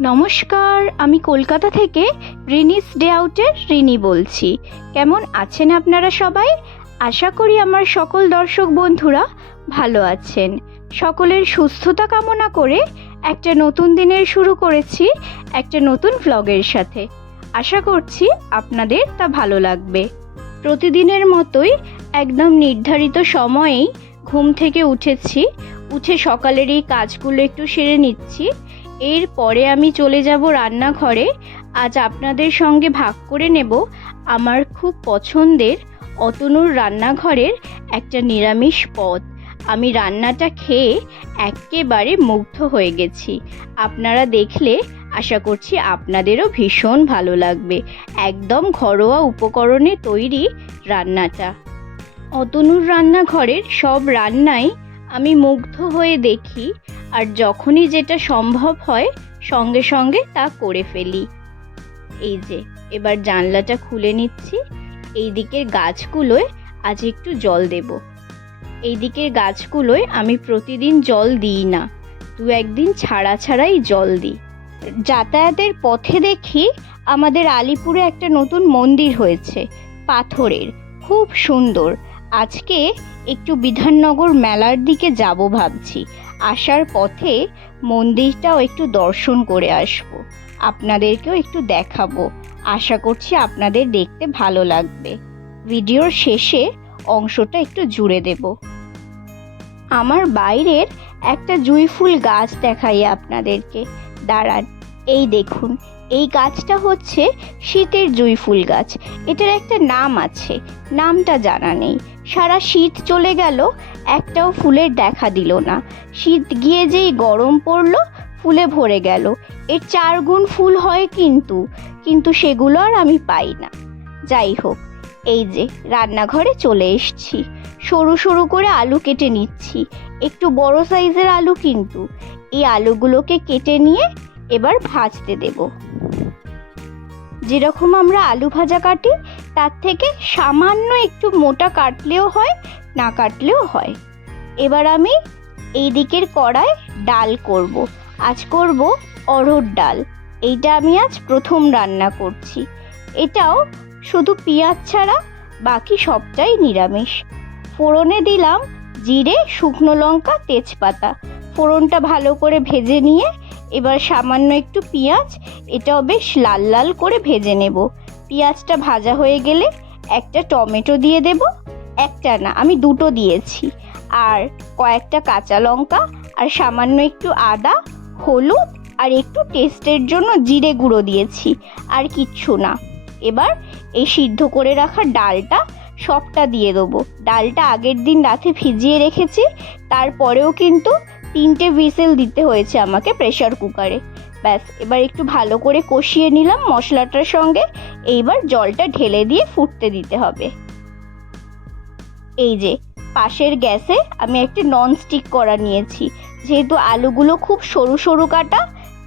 নমস্কার, আমি কলকাতা থেকে রিনিস ডে আউটের রিনি বলছি। কেমন আছেন আপনারা সবাই? আশা করি আমার সকল দর্শক বন্ধুরা ভালো আছেন। সকলের সুস্থতা কামনা করে একটা নতুন দিনের শুরু করেছি একটা নতুন ভ্লগের সাথে। আশা করছি আপনাদের তা ভালো লাগবে। প্রতিদিনের মতোই একদম নির্ধারিত সময়েই ঘুম থেকে উঠে সকালের এই কাজগুলো একটু সেরে নিচ্ছি। এরপরে আমি চলে যাব রান্নাঘরে। আজ আপনাদের সঙ্গে ভাগ করে নেব আমার খুব পছন্দের অতনুর রান্নাঘরের একটা নিরামিষ পদ। আমি রান্নাটা খেয়ে একেবারে মুগ্ধ হয়ে গেছি। আপনারা দেখলে আশা করছি আপনাদেরও ভীষণ ভালো লাগবে। একদম ঘরোয়া উপকরণে তৈরি রান্নাটা। অতনুর রান্নাঘরের সব রান্নাই আমি মুগ্ধ হয়ে দেখি, আর যখনই যেটা সম্ভব হয় সঙ্গে সঙ্গে তা করে ফেলি। এই যে এবার জানলাটা খুলে নিচ্ছি। এই দিকের গাছগুলোয় আজ একটু জল দেব। এই দিকের গাছগুলোয় আমি প্রতিদিন জল দিই না, দু একদিন ছাড়াই জল দিই। যাতায়াতের পথে দেখি আমাদের আলিপুরে একটা নতুন মন্দির হয়েছে, পাথরের, খুব সুন্দর। আজকে একটু বিধাননগর মেলার দিকে যাব ভাবছি। আসার পথে মন্দিরটাও একটু দর্শন করে আসব, আপনাদেরকেও একটু দেখাবো। আশা করছি আপনাদের দেখতে ভালো লাগবে। ভিডিওর শেষে অংশটা একটু জুড়ে দেব। আমার বাইরের একটা জুঁই ফুল গাছ দেখাই আপনাদেরকে, দাঁড়ান। এই দেখুন, এই গাছটা হচ্ছে শীতের জুঁই ফুল গাছ। এটার একটা নাম আছে, নামটা জানা নেই। সারা শীত চলে গেল, একটাও ফুলের দেখা দিল না। শীত গিয়ে যেই গরম পড়লো, ফুলে ভরে গেল। এর 4 গুণ ফুল হয় কিন্তু সেগুলো আর আমি পাই না। যাই হোক, এই যে রান্নাঘরে চলে এসেছি। সরু সরু করে আলু কেটে নিচ্ছি, একটু বড় সাইজের আলু কিন্তু। এই আলুগুলোকে কেটে নিয়ে এবার ভাজতে দেব। যেরকম আমরা আলু ভাজা কাটি তার থেকে সামান্য একটু মোটা কাটলেও হয়, না কাটলেও হয়। এবার আমি এই দিকের কড়ায় ডাল করব। আজ করব অড়হর ডাল। এইটা আমি আজ প্রথম রান্না করছি। এটাও শুধু পেঁয়াজ ছাড়া, বাকি সবটাই নিরামিষ। ফোড়নে দিলাম জিরে, শুকনো লঙ্কা, তেজপাতা। ফোড়নটা ভালো করে ভেজে নিয়ে এবার সামান্য একটু পেঁয়াজ, এটাও বেশ লাল লাল করে ভেজে নেব। পেঁয়াজটা ভাজা হয়ে গেলে একটা টমেটো দিয়ে দেব। একটা না, আমি 2টো দিয়েছি। আর কয়েকটা কাঁচা লঙ্কা, আর সামান্য একটু আদা, হলুদ, আর একটু টেস্টের জন্য জিরে গুঁড়ো দিয়েছি, আর কিচ্ছু না। এবার এই সিদ্ধ করে রাখা ডালটা সবটা দিয়ে দেবো। ডালটা আগের দিন রাতে ভিজিয়ে রেখেছি, তারপরেও কিন্তু 3টে হুইসেল দিতে হয়েছে আমাকে প্রেসার কুকারে। ব্যাস, এবার একটু ভালো করে কষিয়ে নিলাম মশলাটার সঙ্গে। এইবার জলটা ঢেলে দিয়ে ফুটতে দিতে হবে। এই যে পাশের গ্যাসে আমি একটা ননস্টিক কড়া নিয়েছি, যেহেতু আলুগুলো খুব সরু সরু কাটা,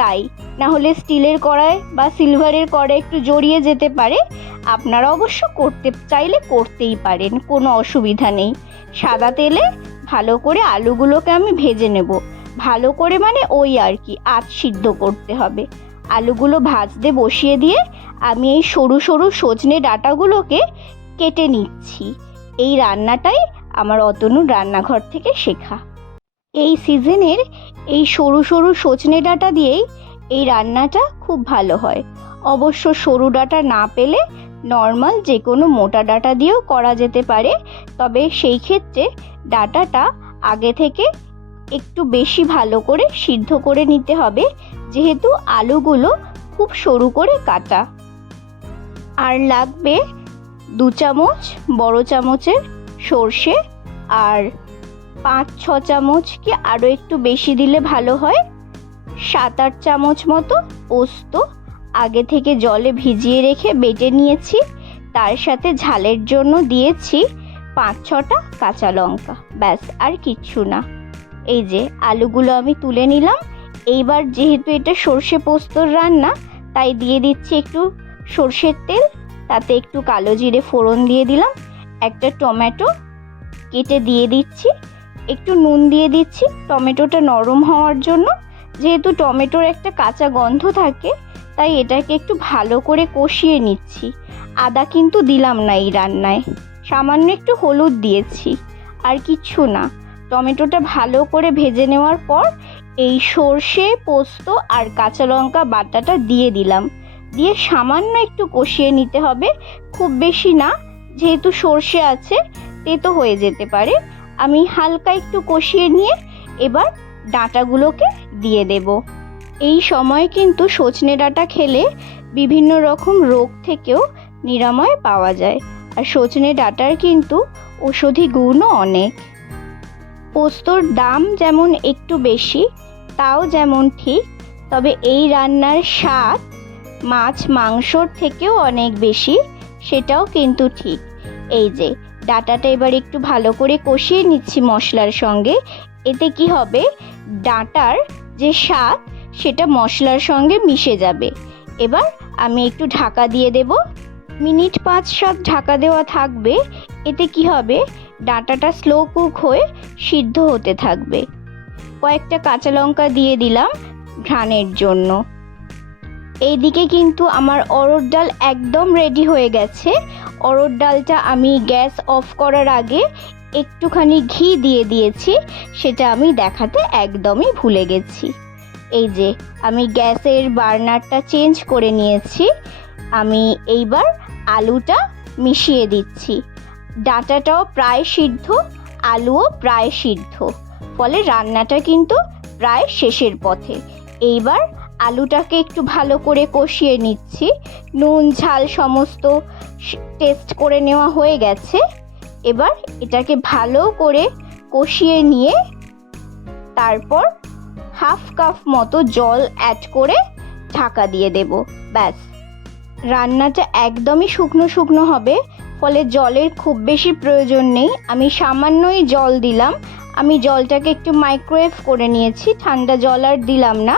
তাই। না হলে স্টিলের কড়াই বা সিলভারের কড়াই একটু জড়িয়ে যেতে পারে। আপনারা অবশ্য করতে চাইলে করতেই পারেন, কোনো অসুবিধা নেই। সাদা তেলে ভালো করে আলুগুলোকে আমি ভেজে নেব। ভালো করে মানে ওই আর কি, আধ সিদ্ধ করতে হবে। আলুগুলো ভাজতে বসিয়ে দিয়ে আমি এই সরু সরু সজনে ডাঁটাগুলোকে কেটে নিচ্ছি। এই রান্নাটাই আমার অতনুর রান্নাঘর থেকে শেখা। এই সিজনের এই সরু সরু সজনে ডাঁটা দিয়েই এই রান্নাটা খুব ভালো হয়। অবশ্য সরু ডাঁটা না পেলে নর্মাল যে কোনো মোটা ডাঁটা দিয়েও করা যেতে পারে, তবে সেই ক্ষেত্রে ডাঁটাটা আগে থেকে একটু বেশি ভালো করে সিদ্ধ করে নিতে হবে, যেহেতু আলুগুলো খুব সরু করে কাটা। আর লাগবে 2 চামচ বড় চামচের সর্ষে, আর 5-6 চামচ কি আরও একটু বেশি দিলে ভালো হয়, 7-8 চামচ মতো পোস্ত আগে থেকে জলে ভিজিয়ে রেখে বেটে নিয়েছি। তার সাথে ঝালের জন্য দিয়েছি 5-6টা কাঁচা লঙ্কা। ব্যাস, আর কিচ্ছু না। এই যে আলুগুলো আমি তুলে নিলাম। এইবার যেহেতু এটা সর্ষে পোস্তর রান্না, তাই দিয়ে দিচ্ছি একটু সর্ষের তেল, তাতে একটু কালো জিরে ফোড়ন দিয়ে দিলাম। একটা টমেটো কেটে দিয়ে দিচ্ছি, একটু নুন দিয়ে দিচ্ছি টমেটোটা নরম হওয়ার জন্য। যেহেতু টমেটোর একটা কাঁচা গন্ধ থাকে, তাই এটাকে একটু ভালো করে কষিয়ে নিচ্ছি। আদা কিন্তু দিলাম না এই রান্নায়, সামান্য একটু হলুদ দিয়েছি, আর কিচ্ছু না। টমেটোটা ভালো করে ভেজে নেওয়ার পর এই সর্ষে, পোস্ত আর কাঁচা লঙ্কা বাটাটা দিয়ে দিলাম। দিয়ে সামান্য একটু কষিয়ে নিতে হবে, খুব বেশি না, যেহেতু সর্ষে আছে তেতো হয়ে যেতে পারে। আমি হালকা একটু কষিয়ে নিয়ে এবার ডাঁটাগুলোকে দিয়ে দেব। এই সময় কিন্তু সজনে ডাঁটা খেলে বিভিন্ন রকম রোগ থেকেও নিরাময় পাওয়া যায়, আর সজনে ডাঁটার কিন্তু ঔষধি গুণও অনেক। পোস্তর দাম যেমন একটু বেশি, তাও যেমন ঠিক, তবে এই রান্নার স্বাদ মাছ মাংসর থেকেও অনেক বেশি, সেটাও কিন্তু ঠিক। এই যে ডাঁটাটা এবার একটু ভালো করে কষিয়ে নিচ্ছি মশলার সঙ্গে। এতে কি হবে, ডাঁটার যে স্বাদ সেটা মশলার সঙ্গে মিশে যাবে। এবার আমি একটু ঢাকা দিয়ে দেব, মিনিট 5-7 ঢাকা দেওয়া থাকবে। এতে কি হবে, ডাঁটাটা স্লো কুক হয়ে সিদ্ধ হতে থাকবে। কয়েকটা কাঁচা লঙ্কা দিয়ে দিলাম ঘ্রাণের জন্য। এইদিকে কিন্তু আমার অরহর ডাল একদম রেডি হয়ে গেছে। অরহর ডালটা আমি গ্যাস অফ করার আগে একটুখানি ঘি দিয়ে দিয়েছি, সেটা আমি দেখাতে একদমই ভুলে গেছি। এই যে আমি গ্যাসের বার্নারটা চেঞ্জ করে নিয়েছি। আমি এইবার আলুটা মিশিয়ে দিচ্ছি। ডাঁটাটাও প্রায় সিদ্ধ, আলুও প্রায় সিদ্ধ, ফলে রান্নাটা কিন্তু প্রায় শেষের পথে। এইবার আলুটাকে একটু ভালো করে কষিয়ে নিচ্ছি। নুন ঝাল সমস্ত টেস্ট করে নেওয়া হয়ে গেছে। এবার এটাকে ভালো করে কষিয়ে নিয়ে তারপর হাফ কাপ মতো জল অ্যাড করে ঢাকা দিয়ে দেব। ব্যাস, রান্নাটা একদমই শুকনো শুকনো হবে, ফলে জলের খুব বেশি প্রয়োজন নেই। আমি সামান্যই জল দিলাম। আমি জলটাকে একটু মাইক্রোওয়েভ করে নিয়েছি, ঠান্ডা জল আর দিলাম না।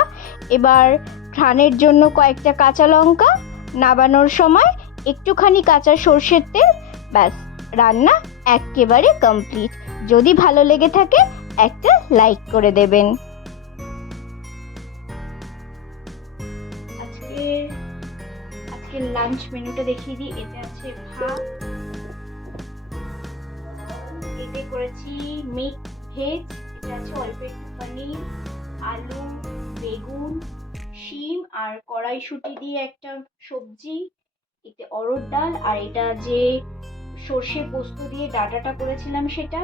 এবার ঘ্রাণের জন্য কয়েকটা কাঁচা লঙ্কা, নাবানোর সময় একটুখানি কাঁচা সর্ষের তেল। ব্যাস, রান্না একেবারে কমপ্লিট। যদি ভালো লেগে থাকে একটা লাইক করে দেবেন। আজকে লাঞ্চ মেনুটা দেখিয়ে দিই। এতে আছে ভাত, এতে করেছি মিক্স ভেজ, এটা আছে অল্প একটু পনির, আলু, বেগুন, শিম আর কড়াইশুঁটি দিয়ে একটা সবজি, এতে অরহর ডাল, আর এটা যে সর্ষে পোস্ত দিয়ে ডাঁটাটা করেছিলাম সেটা,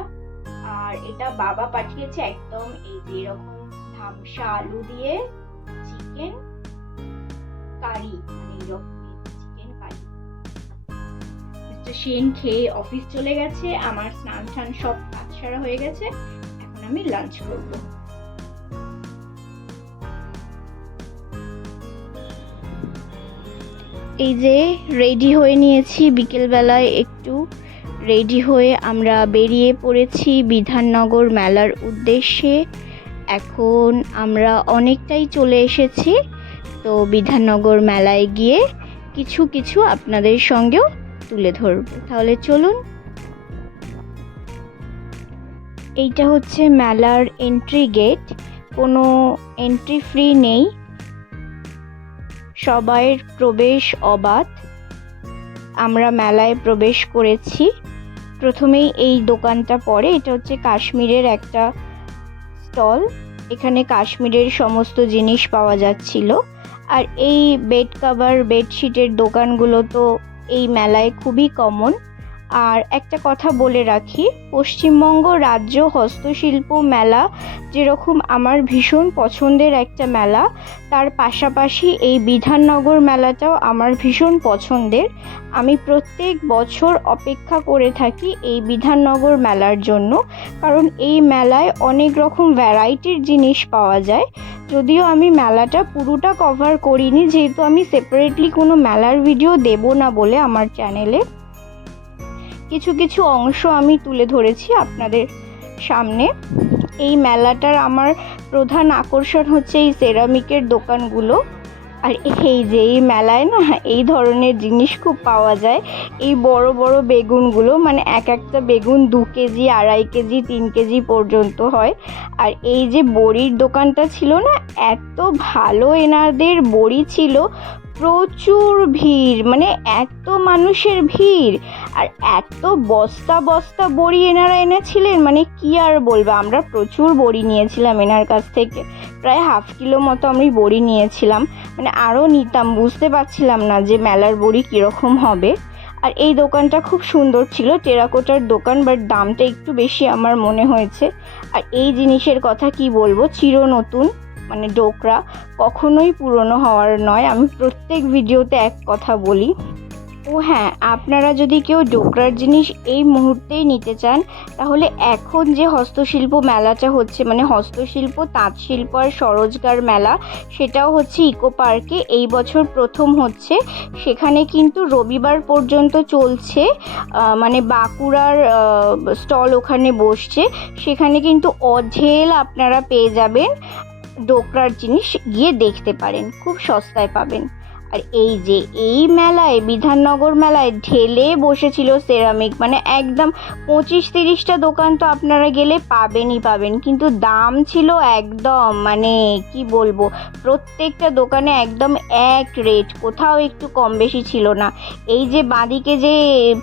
আর এটা বাবা পাঠিয়েছে একদম এই যে এরকম ধামসা আলু দিয়ে চিকেন কারি, মানে এরকম চিকেন কারি। মিস্টার সেন খেয়ে অফিস চলে গেছে, আমার স্নান টান সব কাজ সারা হয়ে গেছে, এখন আমি লাঞ্চ করবো। এই যে রেডি হয়ে নিয়েছি, বিকেলবেলায় একটু রেডি হয়ে আমরা বেরিয়ে পড়েছি বিধাননগর মেলার উদ্দেশ্যে। এখন আমরা অনেকটাই চলে এসেছি, তো বিধাননগর মেলায় গিয়ে কিছু কিছু আপনাদের সঙ্গেও তুলে ধরব। তাহলে চলুন। এইটা হচ্ছে মেলার এন্ট্রি গেট, কোনো এন্ট্রি ফ্রি নেই, সবাইয়ের প্রবেশ অবাধ। আমরা মেলায় প্রবেশ করেছি। প্রথমেই এই দোকানটা পড়ে, এটা হচ্ছে কাশ্মীরের একটা স্টল। এখানে কাশ্মীরের সমস্ত জিনিস পাওয়া যাচ্ছিল। আর এই বেড কভার, বেডশিটের দোকানগুলো তো এই মেলায় খুবই কমন। আর একটা কথা বলে রাখি, পশ্চিমবঙ্গ রাজ্য হস্তশিল্প মেলা যেরকম আমার ভীষণ পছন্দের একটা মেলা, তার পাশাপাশি এই বিধাননগর মেলাটাও আমার ভীষণ পছন্দের। আমি প্রত্যেক বছর অপেক্ষা করে থাকি এই বিধাননগর মেলার জন্য, কারণ এই মেলায় অনেক রকম ভ্যারাইটির জিনিস পাওয়া যায়। যদিও আমি মেলাটা পুরোটা কভার করিনি, যেহেতু আমি সেপারেটলি কোনো মেলার ভিডিও দেব না বলে আমার চ্যানেলে কিছু কিছু অংশ আমি তুলে ধরেছি আপনাদের সামনে। এই মেলাটার আমার প্রধান আকর্ষণ হচ্ছে এই সেরামিকের দোকানগুলো। আর এই যে এই মেলায় না এই ধরনের জিনিস খুব পাওয়া যায়। এই বড় বড় বেগুনগুলো, মানে এক একটা বেগুন 2 কেজি, 2.5 কেজি, 3 কেজি পর্যন্ত হয়। আর এই যে বড়ির দোকানটা ছিল না, এত ভালো এনাদের বড়ি ছিল, প্রচুর ভিড়, মানে এত মানুষের ভিড়, আর এত বস্তা বস্তা বড়ি এনারা এনেছিলেন, মানে কি আর বলবো। আমরা প্রচুর বড়ি নিয়েছিলাম এনার কাছ থেকে, প্রায় 1/2 কিলো মতো আমি বড়ি নিয়েছিলাম, মানে আরও নিতাম, বুঝতে পারছিলাম না যে মেলার বড়ি কীরকম হবে। আর এই দোকানটা খুব সুন্দর ছিল, টেরাকোটার দোকান, বাট দামটা একটু বেশি আমার মনে হয়েছে। আর এই জিনিসের কথা কি বলবো, চির নতুন, মানে ডোকরা কখনোই পুরনো হওয়ার নয়। আমি প্রত্যেক ভিডিওতে এক কথা বলি। ও হ্যাঁ, আপনারা যদি কেউ ডোকরার জিনিস এই মুহূর্তেই নিতে চান, তাহলে এখন যে হস্তশিল্প মেলাটা হচ্ছে, মানে হস্তশিল্প, তাঁতশিল্প আর স্বরোজগার মেলা, সেটাও হচ্ছে ইকো পার্কে, এই বছর প্রথম হচ্ছে। সেখানে কিন্তু রবিবার পর্যন্ত চলছে, মানে বাঁকুড়ার স্টল ওখানে বসছে, সেখানে কিন্তু অঢেল আপনারা পেয়ে যাবেন ডোকরার জিনিস, গিয়ে দেখতে পারেন, খুব সস্তায় পাবেন। আর এই যে এই মেলায়, বিধাননগর মেলায় ঢেলে বসেছিল সেরামিক, মানে একদম 25-30টা দোকান তো আপনারা গেলে পাবেনই পাবেন, কিন্তু দাম ছিল একদম, মানে কি বলবো, প্রত্যেকটা দোকানে একদম এক রেট, কোথাও একটু কম বেশি ছিল না। এই যে বাঁদিকে যে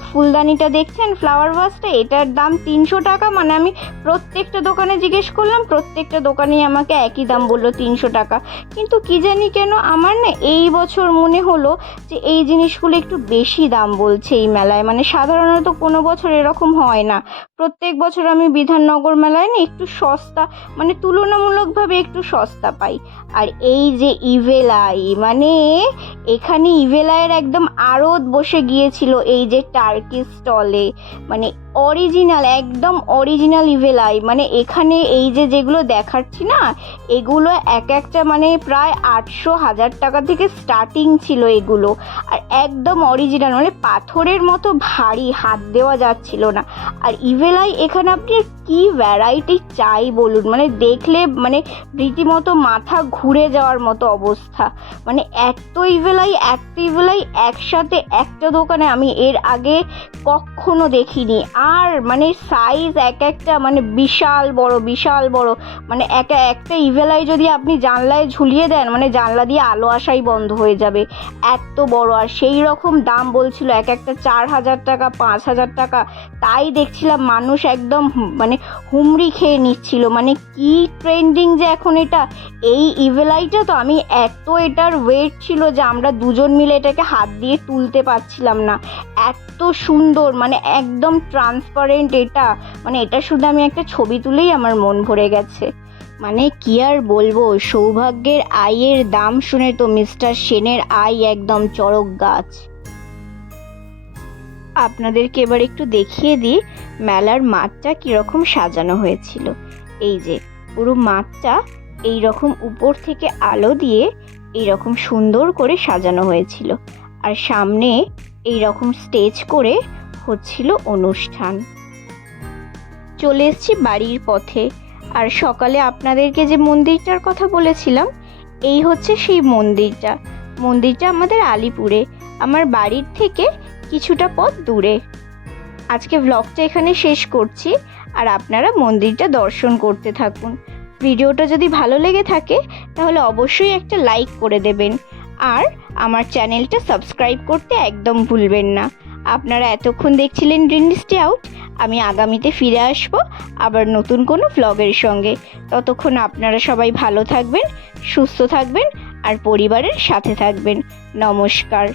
ফুলদানিটা দেখছেন, ফ্লাওয়ার ভাসটা, এটার দাম 300 টাকা, মানে আমি প্রত্যেকটা দোকানে জিজ্ঞেস করলাম, প্রত্যেকটা দোকানেই আমাকে একই দাম বললো, 300 টাকা। কিন্তু কি জানি কেন আমার না এই বছর মনে হলো যে এই জিনিসগুলো একটু বেশি দাম বলছে এই মেলায়, মানে সাধারণত কোনো বছর এরকম হয় না। প্রত্যেক বছর আমি বিধাননগর মেলায় না একটু সস্তা, মানে তুলনামূলকভাবে একটু সস্তা পাই। আর এই যে ইভেলাই, মানে এখানে ইভেলাইয়ের একদম আড়ত বসে গিয়েছিল এই যে টার্কি স্টলে, মানে অরিজিনাল, একদম অরিজিনাল ইভেলাই। মানে এখানে এই যে যেগুলো দেখাচ্ছি না, এগুলো এক একটা মানে প্রায় 800-1000 টাকা থেকে স্টার্টিং ছিল এগুলো, আর একদম অরিজিনাল, মানে পাথরের মতো ভারী, হাত দেওয়া যাচ্ছিল না। আর ইভেলাই এখানে আপনি কি ভ্যারাইটি চাই বলুন, মানে দেখলে মানে রীতিমতো মাথা ঘুরে যাওয়ার মতো অবস্থা। মানে এত ইভেলাই একসাথে একটা দোকানে আমি এর আগে কখনো দেখিনি। আর মানে সাইজ এক একটা মানে বিশাল বড়, মানে একটা ইভেলাই যদি আপনি জানলায় ঝুলিয়ে দেন, মানে জানলা দিয়ে আলো আসাই বন্ধ হয়ে যাবে, এত বড়। আর সেই রকম দাম বলছিল, এক একটা 4000 টাকা, 5000 টাকা। তাই দেখছিলাম মানুষ একদম মানে হুমড়ি খেয়ে নিচ্ছিল, মানে কি ট্রেন্ডিং যে এখন এটা। এই ইভেলাইটা তো আমি এত এটার ওয়েট ছিল যে আমরা দুজন মিলে এটাকে হাত দিয়ে তুলতে পারছিলাম না, এত সুন্দর, মানে একদম ট্রান্সপারেন্ট এটা, মানে এটা শুধু আমি একটা ছবি তুলেই আমার মন ভরে গেছে। মানে কি আর বলবো, সৌভাগ্যের আয়ের দাম শুনে তো মিস্টার সেনের আয় একদম চড়ক গাছ। আপনাদেরকে এবার একটু দেখিয়ে দিই মেলার মাঠটা কীরকম সাজানো হয়েছিল। এই যে পুরো মাঠটা এইরকম উপর থেকে আলো দিয়ে এইরকম সুন্দর করে সাজানো হয়েছিল, আর সামনে এইরকম স্টেজ করে হচ্ছিল অনুষ্ঠান। চলে এসেছি বাড়ির পথে, আর সকালে আপনাদেরকে যে মন্দিরটার কথা বলেছিলাম, এই হচ্ছে সেই মন্দিরটা আমাদের আলিপুরে, আমার বাড়ির থেকে কিছুটা পথ দূরে। আজকে ব্লগটা এখানে শেষ করছি, আর আপনারা মন্দিরটা দর্শন করতে থাকুন। ভিডিওটা যদি ভালো লেগে থাকে তাহলে অবশ্যই একটা লাইক করে দেবেন, আর আমার চ্যানেলটা সাবস্ক্রাইব করতে একদম ভুলবেন না। আপনারা এতক্ষণ দেখছিলেন রিনিস ডে আউট। আমি আগামীতে ফিরে আসব আবার নতুন কোনো ব্লগের সঙ্গে। ততক্ষণ আপনারা সবাই ভালো থাকবেন, সুস্থ থাকবেন, আর পরিবারের সাথে থাকবেন। নমস্কার।